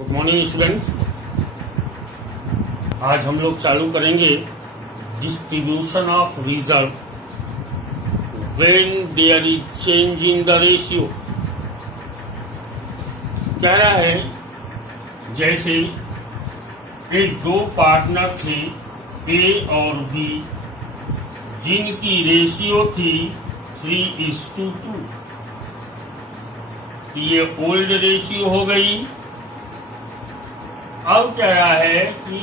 Good morning students. आज हम लोग चालू करेंगे distribution of reserve when there is change in the ratio. कह रहा है जैसे एक दो पार्टनर थे ए और बी जिनकी रेशियो थी 3:2। ये ओल्ड रेशियो हो गई। अब कह रहा है कि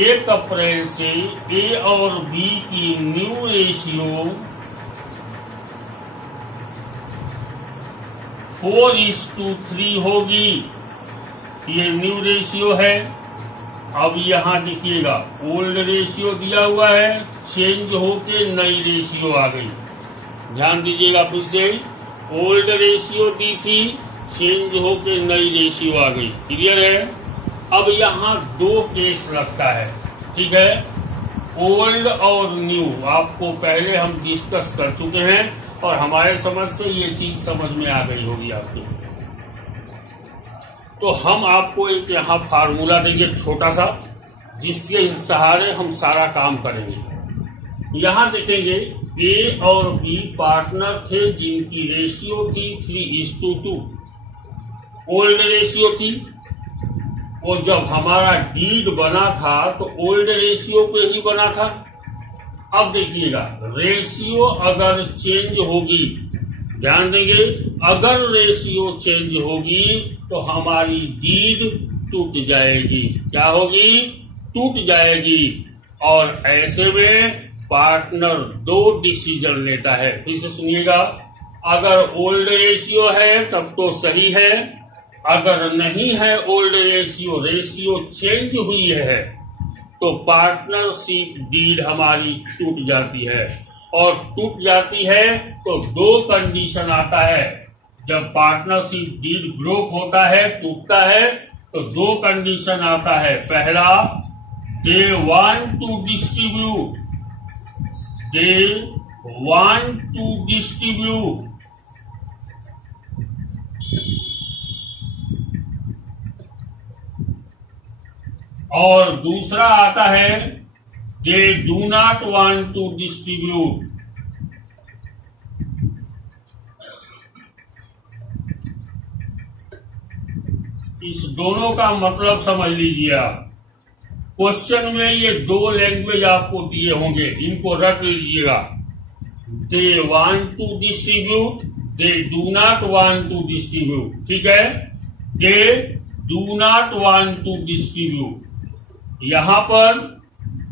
1 अप्रैल से ए और बी की न्यू रेशियो 4:3 होगी। ये न्यू रेशियो है। अब यहां देखिएगा ओल्ड रेशियो दिया हुआ है, चेंज होके नई रेशियो आ गई। ध्यान दीजिएगा फिर से, ओल्ड रेशियो दी थी, चेंज होके नई रेशियो आ गई। क्लियर है। अब यहाँ दो केस लगता है, ठीक है। ओल्ड और न्यू आपको पहले हम डिस्कस कर चुके हैं और हमारे समझ से ये चीज समझ में आ गई होगी आपको। तो हम आपको एक यहाँ फार्मूला देंगे छोटा सा, जिसके सहारे हम सारा काम करेंगे। यहाँ देखेंगे ए और बी पार्टनर थे जिनकी रेशियो थी 3:2। ओल्ड रेशियो थी। और जब हमारा डीड बना था तो ओल्ड रेशियो पे ही बना था। अब देखिएगा रेशियो अगर चेंज होगी, ध्यान देंगे, अगर रेशियो चेंज होगी तो हमारी डीड टूट जाएगी। क्या होगी? टूट जाएगी। और ऐसे में पार्टनर दो डिसीजन लेता है। फिर से सुनिएगा, अगर ओल्ड रेशियो है तब तो सही है, अगर नहीं है ओल्ड रेशियो, रेशियो चेंज हुई है, तो पार्टनरशिप डीड हमारी टूट जाती है। और टूट जाती है तो दो कंडीशन आता है। जब पार्टनरशिप डीड ब्रोक होता है, टूटता है, तो दो कंडीशन आता है। पहला, they want to distribute, they want to distribute. और दूसरा आता है, they do not want to distribute. इस दोनों का मतलब समझ लीजिए आप। क्वेश्चन में ये दो लैंग्वेज आपको दिए होंगे, इनको रख लीजिएगा। They want to distribute, they do not want to distribute. ठीक है, they do not want to distribute. यहां पर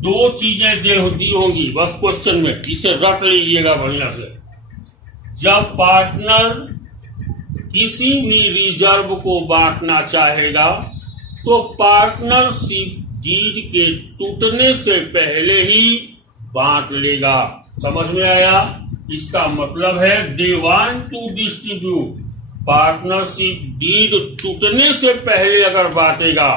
दो चीजें दी होंगी बस क्वेश्चन में, इसे रख लीजिएगा बढ़िया से। जब पार्टनर किसी भी रिजर्व को बांटना चाहेगा तो पार्टनरशिप डीड के टूटने से पहले ही बांट लेगा। समझ में आया? इसका मतलब है they want to distribute, partnership deed टूटने से पहले अगर बांटेगा,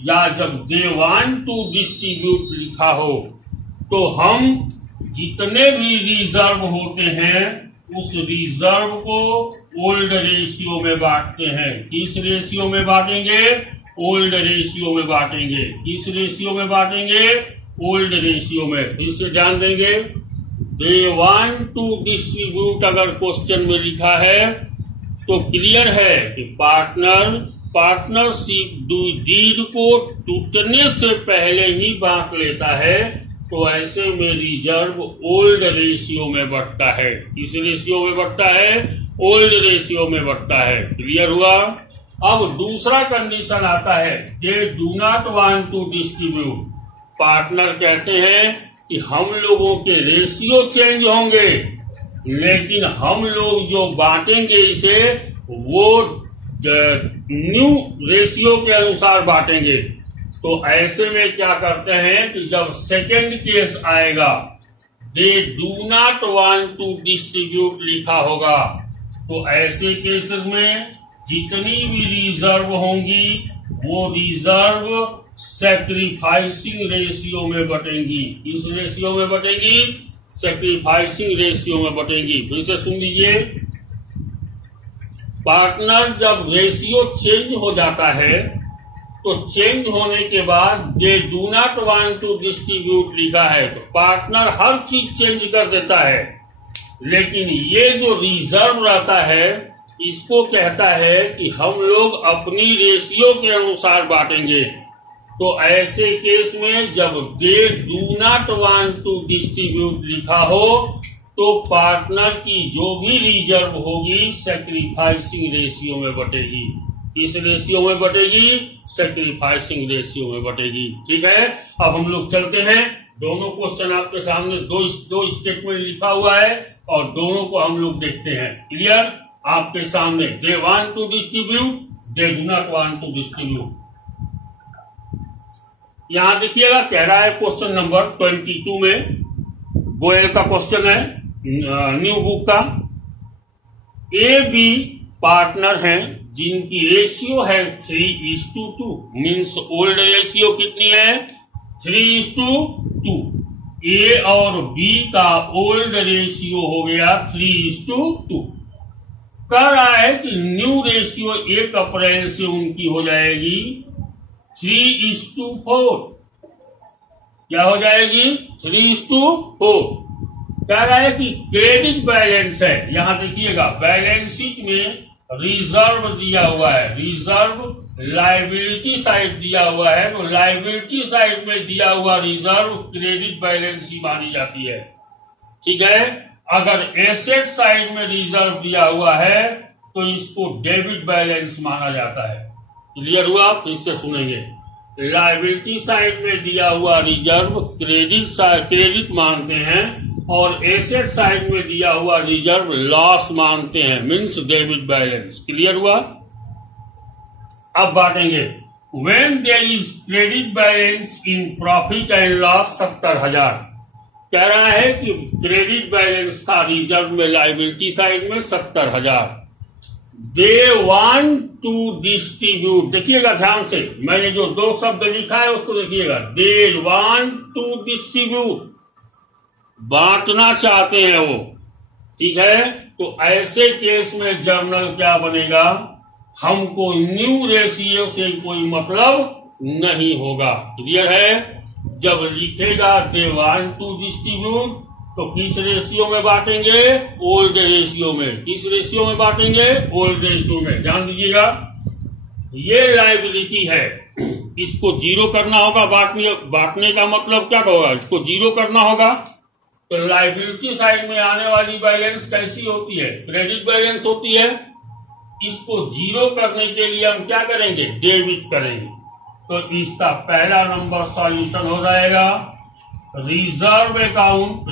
या जब दे वांट टू डिस्ट्रीब्यूट लिखा हो, तो हम जितने भी रिजर्व होते हैं उस रिजर्व को ओल्ड रेशियो में बांटते हैं। किस रेशियो में बांटेंगे? ओल्ड रेशियो में बांटेंगे। किस रेशियो में बांटेंगे? ओल्ड रेशियो में। फिर से ध्यान देंगे, दे वांट टू डिस्ट्रीब्यूट अगर क्वेश्चन में लिखा है तो क्लियर है कि पार्टनरशिप डीड को टूटने से पहले ही बांट लेता है। तो ऐसे में रिजर्व ओल्ड रेशियो में बढ़ता है। किस रेशियो में बढ़ता है? ओल्ड रेशियो में बढ़ता है। क्लियर हुआ? अब दूसरा कंडीशन आता है, they do not want to distribute. Partner कहते हैं कि हम लोगों के रेशियो चेंज होंगे, लेकिन हम लोग जो बांटेंगे इसे वो न्यू रेशियो के अनुसार बांटेंगे। तो ऐसे में क्या करते हैं कि जब सेकेंड केस आएगा, they do not want to distribute लिखा होगा, तो ऐसे केसेस में जितनी भी रिजर्व होंगी वो रिजर्व सैक्रिफाइसिंग रेशियो में बटेंगी। किस रेशियो में बटेंगी? सैक्रिफाइसिंग रेशियो में बटेंगी। फिर से सुन लीजिए, पार्टनर जब रेशियो चेंज हो जाता है तो चेंज होने के बाद they do not want to distribute लिखा है तो पार्टनर हर चीज चेंज कर देता है, लेकिन ये जो रिजर्व रहता है इसको कहता है कि हम लोग अपनी रेशियो के अनुसार बांटेंगे। तो ऐसे केस में जब they do not want to distribute लिखा हो तो पार्टनर की जो भी रिजर्व होगी सैक्रिफाइसिंग रेशियो में बटेगी। किस रेशियो में बटेगी? सैक्रिफाइसिंग रेशियो में बटेगी। ठीक है, अब हम लोग चलते हैं। दोनों क्वेश्चन आपके सामने दो स्टेटमेंट लिखा हुआ है और दोनों को हम लोग देखते हैं। क्लियर? आपके सामने they want to distribute, they do not want to distribute. यहां देखिएगा, कह रहा है क्वेश्चन नंबर 22 में, गोयल का क्वेश्चन है, न्यू बुक का। ए बी पार्टनर हैं जिनकी रेशियो है 3:2, मीन्स ओल्ड रेशियो कितनी है? 3:2। ए और बी का ओल्ड रेशियो हो गया 3:2। कह रहा है कि न्यू रेशियो 1 अप्रैल से उनकी हो जाएगी 3:4। क्या हो जाएगी? 3:4। कह रहा है कि क्रेडिट बैलेंस है, यहां देखिएगा बैलेंस शीट में रिजर्व दिया हुआ है, रिजर्व लायबिलिटी साइड दिया हुआ है, तो लायबिलिटी साइड में दिया हुआ रिजर्व क्रेडिट बैलेंस ही मानी जाती है। ठीक है, अगर एसेट साइड में रिजर्व दिया हुआ है तो इसको डेबिट बैलेंस माना जाता है। क्लियर हुआ? फिर से सुनेंगे। लायबिलिटी साइड में दिया हुआ रिजर्व क्रेडिट मानते हैं और एसेट साइड में दिया हुआ रिजर्व लॉस मानते हैं, मीन्स डेबिट बैलेंस। क्लियर हुआ? अब बांटेंगे। When there is credit balance in profit and loss 70,000। कह रहा है कि क्रेडिट बैलेंस था रिजर्व में लायबिलिटी साइड में 70,000। दे वांट टू डिस्ट्रीब्यूट, देखिएगा ध्यान से, मैंने जो दो शब्द लिखा है उसको देखिएगा। दे वांट टू डिस्ट्रीब्यूट, बांटना चाहते हैं वो। ठीक है, तो ऐसे केस में जर्नल क्या बनेगा? हमको न्यू रेशियो से कोई मतलब नहीं होगा। क्लियर है? जब लिखेगा दे वांट टू डिस्ट्रीब्यूट तो किस रेशियो में बांटेंगे? ओल्ड रेशियो में। किस रेशियो में बांटेंगे? ओल्ड रेशियो में। ध्यान दीजिएगा, ये लायबिलिटी है, इसको जीरो करना होगा। बांटने का मतलब क्या होगा? इसको जीरो करना होगा। तो लायबिलिटी साइड में आने वाली बैलेंस कैसी होती है? क्रेडिट बैलेंस होती है। इसको जीरो करने के लिए हम क्या करेंगे? डेबिट करेंगे। तो इसका पहला नंबर सॉल्यूशन हो जाएगा रिजर्व अकाउंट।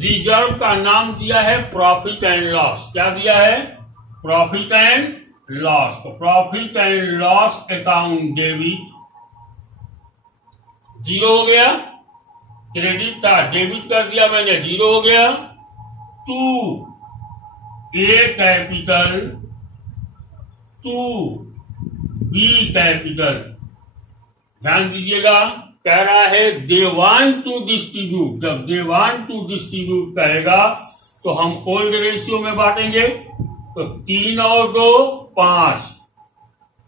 रिजर्व का नाम दिया है प्रॉफिट एंड लॉस। क्या दिया है? Profit and loss. तो profit and loss account debit, zero हो गया। क्रेडिट था, डेबिट कर दिया मैंने, जीरो हो गया। 2 ए कैपिटल, 2 बी कैपिटल। ध्यान दीजिएगा, कह रहा है दे वांट टू डिस्ट्रीब्यूट। जब दे वांट टू डिस्ट्रीब्यूट कहेगा तो हम ओल्ड रेशियो में बांटेंगे। तो 3 और 2 5,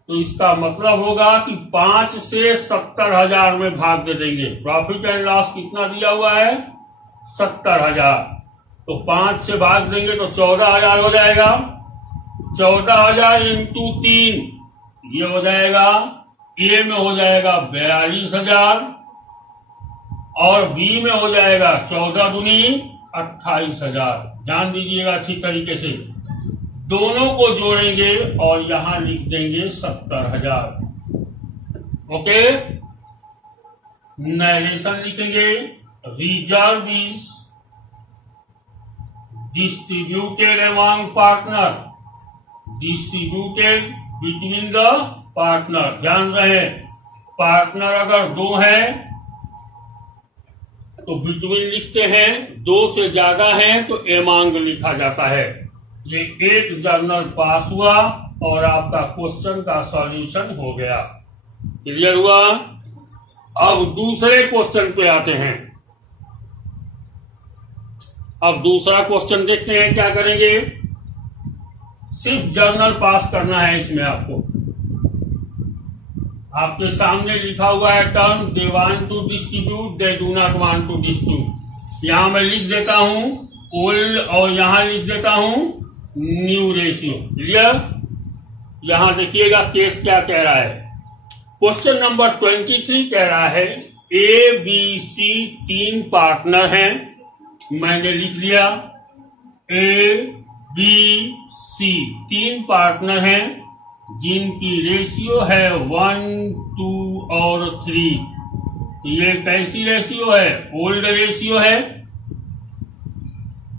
तो इसका मतलब होगा कि 5 से 70,000 में भाग दे देंगे। प्रॉफिट एंड लॉस कितना दिया हुआ है? 70,000। तो 5 से भाग देंगे तो 14,000 हो जाएगा। 14,000 इंटू 3, ये हो जाएगा, ए में हो जाएगा 42,000 और बी में हो जाएगा 14 दूनी 28,000। ध्यान दीजिएगा अच्छी तरीके से, दोनों को जोड़ेंगे और यहां लिख देंगे 70,000। ओके, नरेशन लिखेंगे। Reserve is distributed among partner, distributed between the partner. ध्यान रहे, पार्टनर अगर 2 है तो बिटवीन लिखते हैं, 2 से ज्यादा है तो एमांग लिखा जाता है। ये एक जर्नल पास हुआ और आपका क्वेश्चन का सॉल्यूशन हो गया। क्लियर हुआ? अब दूसरे क्वेश्चन पे आते हैं। अब दूसरा क्वेश्चन देखते हैं क्या करेंगे। सिर्फ जर्नल पास करना है इसमें आपको। आपके सामने लिखा हुआ है term, they want to distribute, they do not want to distribute. यहां मैं लिख देता हूं ओल्ड और यहां लिख देता हूं न्यू रेशियो। क्लियर? यहां देखिएगा केस क्या कह रहा है। क्वेश्चन नंबर 23 कह रहा है ए बी सी 3 पार्टनर हैं। मैंने लिख लिया ए बी सी 3 पार्टनर हैं जिनकी रेशियो है 1, 2 और 3। ये कैसी रेशियो है? ओल्ड रेशियो है।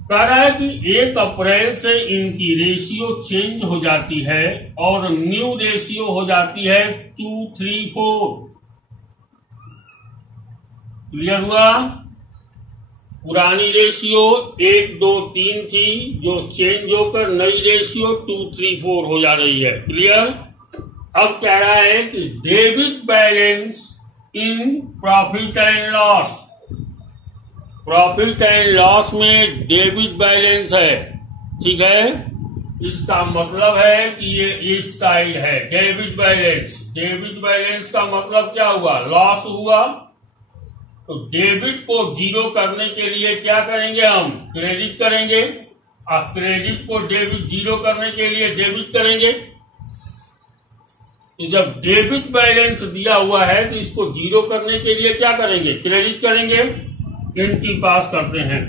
कह रहा है कि 1 अप्रैल से इनकी रेशियो चेंज हो जाती है और न्यू रेशियो हो जाती है 2, 3, 4। क्लियर हुआ? पुरानी रेशियो 1, 2, 3 थी, जो चेंज होकर नई रेशियो 2, 3, 4 हो जा रही है। क्लियर? अब कह रहा है कि debit balance in profit and loss. Profit and loss में डेबिट बैलेंस है। ठीक है? इसका मतलब है कि ये इस साइड है डेबिट बैलेंस। डेबिट बैलेंस का मतलब क्या हुआ? लॉस हुआ। तो डेबिट को जीरो करने के लिए क्या करेंगे? हम क्रेडिट करेंगे। और क्रेडिट को डेबिट जीरो करने के लिए डेबिट करेंगे। तो जब डेबिट बैलेंस दिया हुआ है तो इसको जीरो करने के लिए क्या करेंगे? क्रेडिट करेंगे। एंट्री पास करते हैं।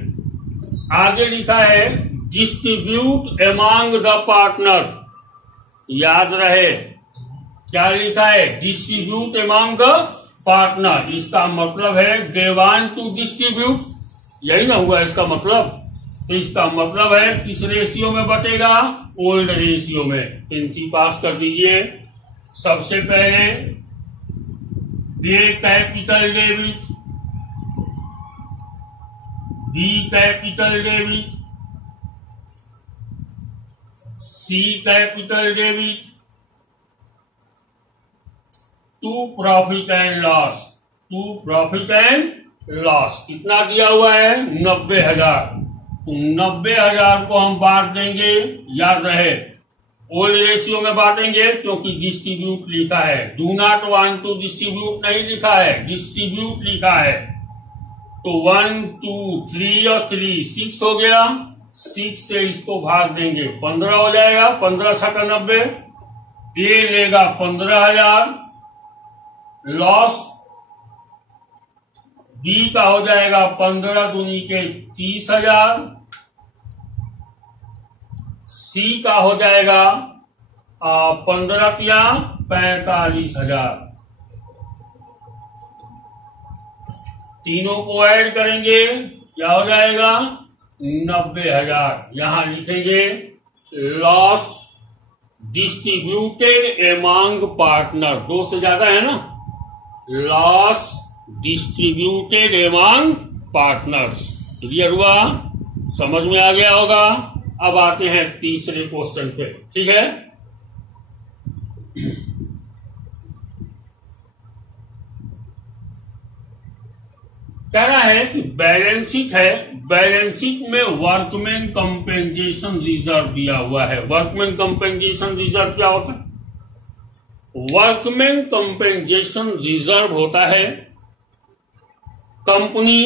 आगे लिखा है डिस्ट्रीब्यूट अमंग द पार्टनर। याद रहे क्या लिखा है? Distribute among the partner. इसका मतलब है दे वांट टू डिस्ट्रीब्यूट। यही ना हुआ इसका मतलब? तो इसका मतलब है किस रेशियो में बटेगा? ओल्ड रेशियो में। एंट्री पास कर दीजिए। सबसे पहले A capital debit, B capital debit, C capital debit to profit and loss. To profit and loss कितना दिया हुआ है? 90,000। तो 90,000 को हम बांट देंगे। याद रहे ओल्ड रेशियो में बांटेंगे क्योंकि डिस्ट्रीब्यूट लिखा है। Do not want to distribute नहीं लिखा है, डिस्ट्रीब्यूट लिखा है। तो 1, 2, 3 और 3 6 हो गया। 6 से इसको भाग देंगे 15 हो जाएगा। 15 छक्का 90। ए लेगा 15,000। लॉस बी का हो जाएगा 15 दूनी के 30,000। सी का हो जाएगा 15 किया 45,000। तीनों को ऐड करेंगे क्या हो जाएगा? 90,000। यहां लिखेंगे लॉस डिस्ट्रीब्यूटेड अमंग पार्टनर। 2 से ज्यादा है ना? Loss distributed among partners. Clear हुआ? समझ में आ गया होगा। अब आते हैं तीसरे क्वेश्चन पे। ठीक है? कह रहा है कि बैलेंस शीट है। बैलेंस शीट में वर्कमैन कंपेंसेशन रिजर्व दिया हुआ है। वर्कमैन कंपेंसेशन रिजर्व क्या होता है? वर्कमैन कंपेंसेशन रिजर्व होता है कंपनी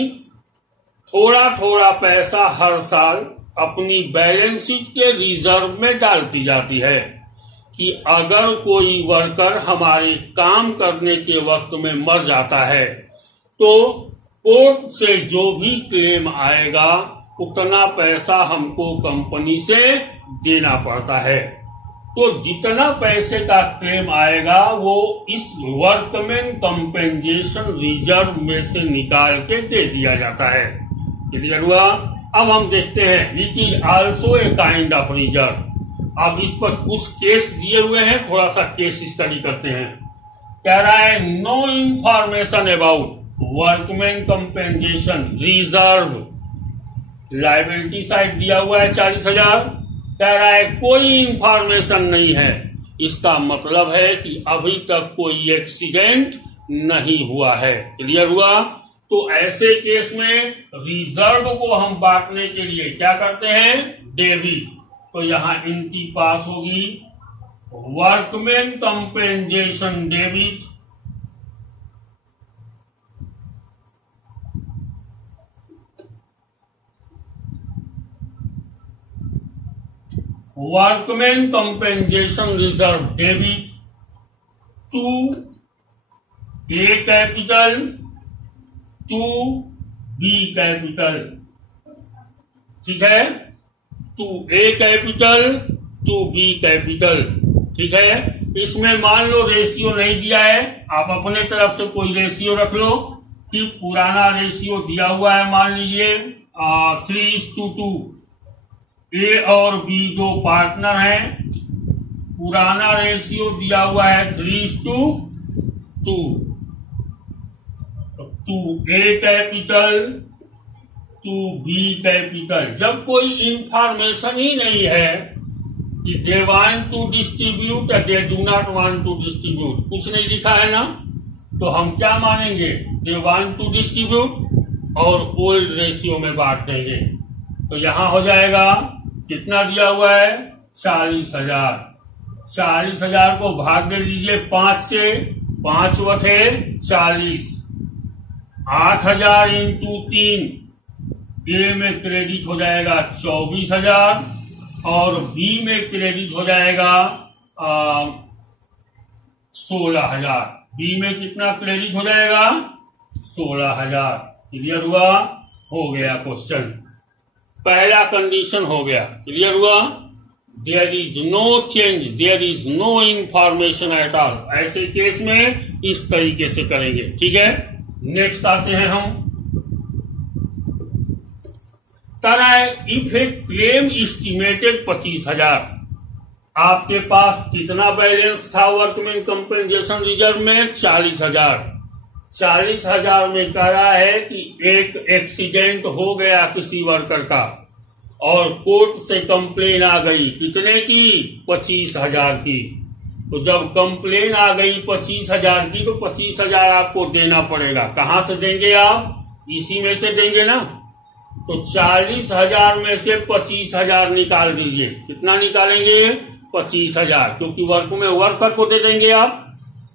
थोड़ा थोड़ा पैसा हर साल अपनी बैलेंस शीट के रिजर्व में डालती जाती है कि अगर कोई वर्कर हमारे काम करने के वक्त में मर जाता है तो कोर्ट से जो भी क्लेम आएगा उतना पैसा हमको कंपनी से देना पड़ता है। तो जितना पैसे का क्लेम आएगा वो इस वर्कमैन कंपेंसेशन रिजर्व में से निकाल के दे दिया जाता है। क्लियर हुआ? अब हम देखते हैं it is also a kind of reserve. अब इस पर कुछ केस दिए हुए हैं, थोड़ा सा केस स्टडी करते हैं। कह रहा है no information about workman compensation reserve. Liability side दिया हुआ है 40,000। कह रहा है कोई इंफॉर्मेशन नहीं है। इसका मतलब है कि अभी तक कोई एक्सीडेंट नहीं हुआ है। क्लियर हुआ? तो ऐसे केस में रिजर्व को हम बांटने के लिए क्या करते हैं? डेबिट। तो यहां इनकी पास होगी workman compensation debit workman compensation reserve debit to A capital to B capital, ठीक है, to A capital to B capital, ठीक है। इसमें मान लो रेशियो नहीं दिया है, आप अपने तरफ से कोई रेशियो रख लो कि पुराना रेशियो दिया हुआ है, मान लीजिए 3:2, ए और बी दो पार्टनर हैं, पुराना रेशियो दिया हुआ है 3:2, to A capital to B capital. जब कोई इंफॉर्मेशन ही नहीं है कि दे वांट टू डिस्ट्रीब्यूट और they do not want to distribute, कुछ नहीं लिखा है ना, तो हम क्या मानेंगे, दे वांट टू डिस्ट्रीब्यूट और ओल्ड रेशियो में बांट देंगे। तो यहां हो जाएगा, कितना दिया हुआ है 40,000, 40,000 को भाग दे दीजिए 5 से, 5/40, 8,000 इंटू 3, ए में क्रेडिट हो जाएगा 24,000 और बी में क्रेडिट हो जाएगा 16,000। बी में कितना क्रेडिट हो जाएगा 16,000। क्लियर हुआ, हो गया क्वेश्चन, पहला कंडीशन हो गया। क्लियर हुआ, there is no change, there is no information at all. ऐसे केस में इस तरीके से करेंगे, ठीक है। नेक्स्ट आते हैं हम, इफ ए क्लेम एस्टिमेटेड 25,000, आपके पास कितना बैलेंस था वर्कमैन कंपेंसेशन रिजर्व में 40,000। 40,000 में कह रहा है कि एक एक्सीडेंट हो गया किसी वर्कर का और कोर्ट से कंप्लेन आ गई, कितने की 25,000 की। तो जब कंप्लेन आ गई 25,000 की तो 25,000 आपको देना पड़ेगा। कहां से देंगे आप, इसी में से देंगे ना। तो 40,000 में से 25,000 निकाल दीजिए। कितना निकालेंगे 25,000, क्योंकि वर्कर को दे देंगे आप।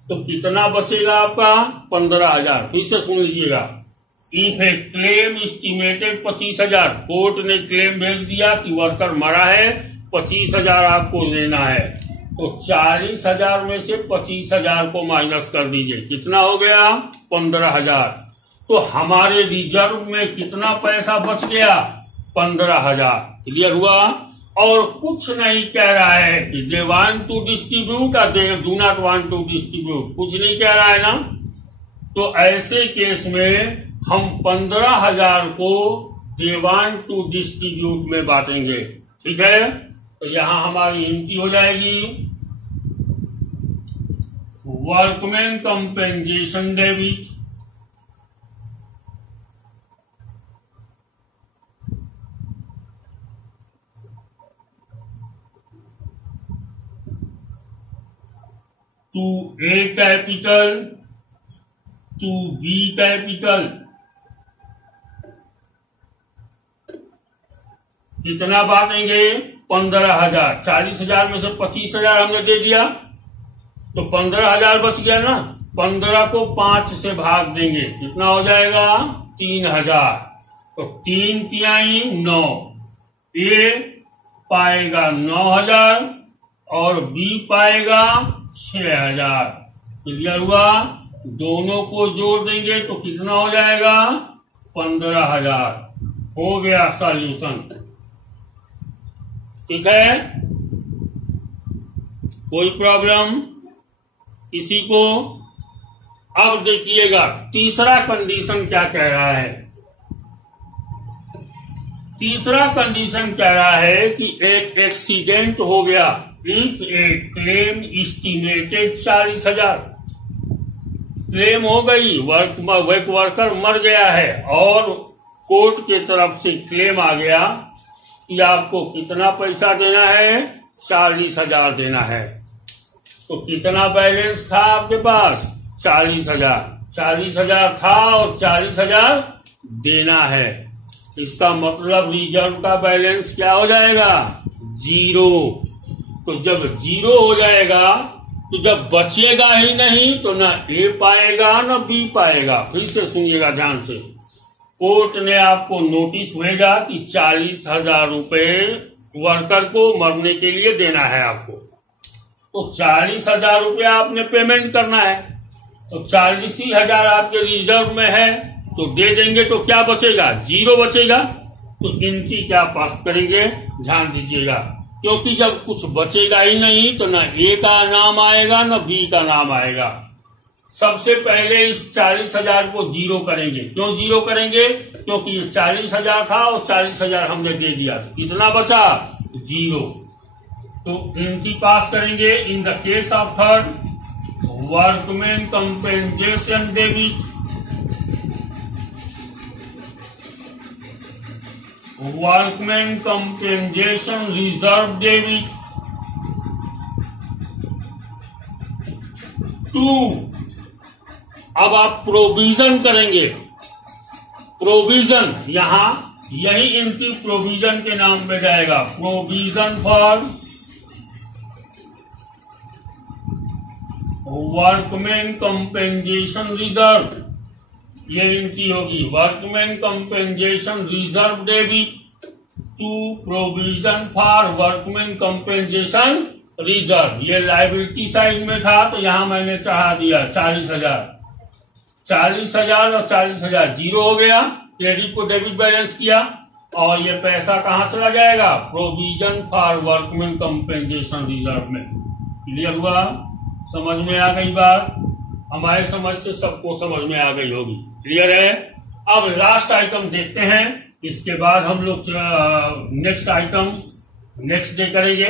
तो कितना बचेगा आपका 15,000। फिर से सुन लीजिएगा, if A claim estimated 25,000, court ने क्लेम भेज दिया कि वर्कर मरा है, 25,000 आपको देना है। तो 40,000 में से 25,000 को माइनस कर दीजिए, कितना हो गया 15,000। तो हमारे रिजर्व में कितना पैसा बच गया 15,000। क्लियर हुआ, और कुछ नहीं कह रहा है कि दे वांट टू डिस्ट्रीब्यूट और they do not want to distribute, कुछ नहीं कह रहा है ना। तो ऐसे केस में हम 15,000 को दे वांट टू डिस्ट्रीब्यूट में बांटेंगे, ठीक है। तो यहां हमारी एंट्री हो जाएगी workman compensation debit to A capital to B capital. कितना बांटेंगे 15,000। 40,000 में से 25,000 हमने दे दिया तो 15,000 बच गया ना। 15 को 5 से भाग देंगे, कितना हो जाएगा 3,000। तो 3 तिहाई 9, ए पाएगा 9,000 और बी पाएगा 6,000। क्लियर हुआ, दोनों को जोड़ देंगे तो कितना हो जाएगा 15,000। हो गया सॉल्यूशन, ठीक है। कोई प्रॉब्लम किसी को। अब देखिएगा तीसरा कंडीशन क्या कह रहा है। तीसरा कंडीशन कह रहा है कि एक एक्सीडेंट हो गया, if A claim estimated 40,000, claim हो गई, वर्कर मर गया है और कोर्ट के तरफ से क्लेम आ गया कि आपको कितना पैसा देना है 40,000 देना है। तो कितना बैलेंस था आपके पास 40,000। 40,000 था और 40,000 देना है। इसका मतलब रिजर्व का बैलेंस क्या हो जाएगा 0। तो जब 0 हो जाएगा तो जब बचेगा ही नहीं तो ना ए पाएगा ना बी पाएगा। फिर से सुनिएगा ध्यान से, कोर्ट ने आपको नोटिस भेजा कि 40,000 रुपए वर्कर को मरने के लिए देना है आपको। तो 40,000 रुपया आपने पेमेंट करना है, तो 40,000 आपके रिजर्व में है तो दे देंगे, तो क्या बचेगा? 0 बचेगा। तो इनकी क्या पास करेंगे, ध्यान दीजिएगा, क्योंकि जब कुछ बचेगा ही नहीं तो न ए का नाम आएगा न बी का नाम आएगा। सबसे पहले इस 40,000 को 0 करेंगे। क्यों 0 करेंगे? क्योंकि ये 40,000 था और 40,000 हमने दे दिया, तो कितना बचा? 0। तो इनकी पास करेंगे। In the case of third, workman compensation debit, workman compensation reserve debit 2। अब आप प्रोविजन करेंगे। प्रोविजन यहां यही इनकी प्रोविजन के नाम पे जाएगा। Provision for workman compensation reserve, ये इनकी होगी workman compensation reserve debit 2 provision for workman compensation reserve. ये लायबिलिटी साइड में था तो यहां मैंने चढ़ा दिया 40,000। 40,000 और 40,000 0 हो गया, क्रेडिट को डेबिट बैलेंस किया, और ये पैसा कहां चला जाएगा? Provision for workman compensation reserve में। क्लियर हुआ? समझ में आ गई बात? हमारे समझ से सबको समझ में आ गई होगी। क्लियर है? अब लास्ट आइटम देखते हैं, इसके बाद हम लोग नेक्स्ट आइटम नेक्स्ट डे करेंगे।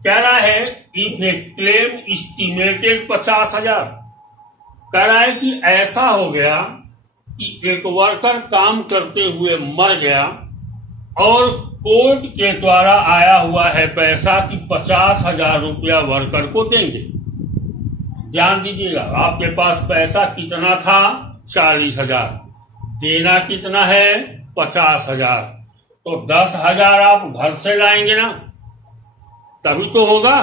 कह रहा है इफ ए क्लेम एस्टिमेटेड 50,000, कह रहा है कि ऐसा हो गया कि एक वर्कर काम करते हुए मर गया और कोर्ट के द्वारा आया हुआ है पैसा कि 50,000 रुपया वर्कर को देंगे। ध्यान दीजिएगा, आपके पास पैसा कितना था? 40,000। देना कितना है? 50,000। तो 10,000 आप घर से लाएंगे ना, तभी तो होगा।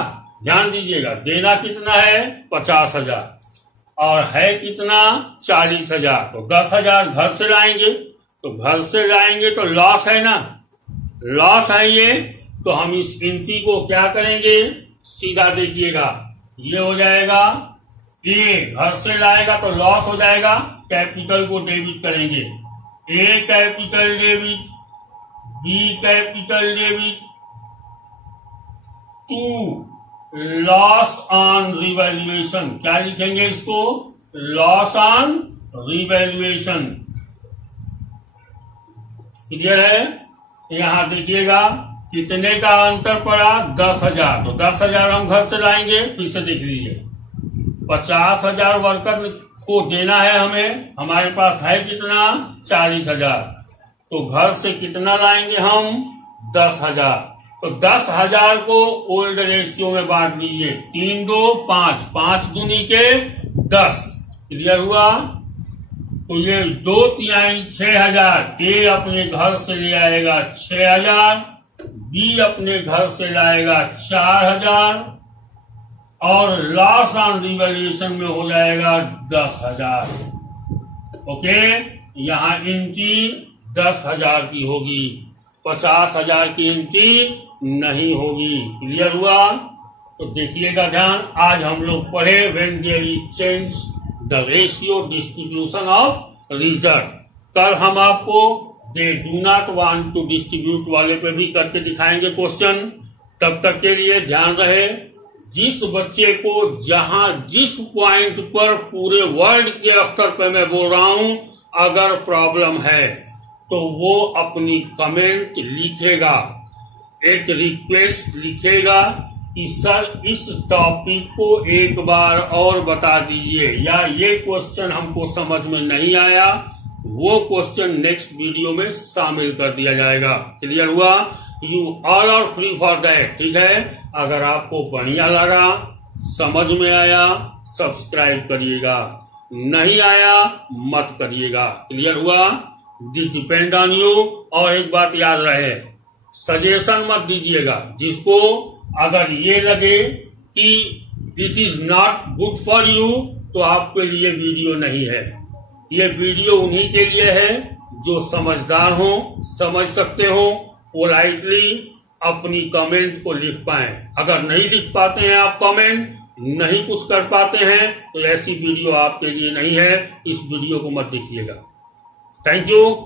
ध्यान दीजिएगा, देना कितना है? 50,000 और है कितना? 40,000। तो 10,000 घर से लाएंगे, तो घर से लाएंगे तो लॉस है ना, लॉस है ये। तो हम इस गिनती को क्या करेंगे? सीधा देखिएगा, ये हो जाएगा ए, घर से लाएगा तो लॉस हो जाएगा, कैपिटल को डेबिट करेंगे। A capital debit, B capital debit 2 loss on revaluation. क्या लिखेंगे इसको? Loss on revaluation. क्लियर है? यहां देखिएगा कितने का अंतर पड़ा? 10,000। तो 10,000 हम घर से लाएंगे, फिर से देख लीजिए। 50,000 वर्कर को देना है हमें, हमारे पास है कितना? 40,000। तो घर से कितना लाएंगे हम? 10,000। तो 10,000 को ओल्ड रेशियो में बांट लीजिए। 3 2 5, 5 दूनी के 10। क्लियर हुआ? तो ये 2 तिहाई 6,000। ए अपने घर से ले आएगा 6,000, बी अपने घर से लाएगा 4,000 और लॉस ऑन रिवैल्यूएशन में हो जाएगा 10,000। ओके, यहाँ एंट्री 10,000 की होगी, 50,000 की एंट्री नहीं होगी। क्लियर हुआ? तो देखिएगा ध्यान, आज हम लोग पढ़े when there is change the ratio distribution of reserve. कल हम आपको they do not want to distribute वाले पे भी करके दिखाएंगे क्वेश्चन। तब तक के लिए ध्यान रहे, जिस बच्चे को जहां जिस पॉइंट पर पूरे वर्ल्ड के स्तर पे मैं बोल रहा हूं अगर प्रॉब्लम है तो वो अपनी कमेंट लिखेगा, एक रिक्वेस्ट लिखेगा कि सर इस टॉपिक को एक बार और बता दीजिए, या ये क्वेश्चन हमको समझ में नहीं आया, वो क्वेश्चन नेक्स्ट वीडियो में शामिल कर दिया जाएगा। क्लियर हुआ? You all are free for that. ठीक है, अगर आपको बढ़िया लगा, समझ में आया, सब्सक्राइब करिएगा, नहीं आया मत करिएगा। क्लियर हुआ? Depend on you. और एक बात याद रहे, सजेशन मत दीजिएगा। जिसको अगर ये लगे कि it is not good for you तो आपके लिए वीडियो नहीं है। ये वीडियो उन्हीं के लिए है जो समझदार हो, समझ सकते हो, पोलाइटली अपनी कमेंट को लिख पाएं। अगर नहीं लिख पाते हैं आप कमेंट, नहीं कुछ कर पाते हैं, तो ऐसी वीडियो आपके लिए नहीं है। इस वीडियो को मत देखिएगा। Thank you.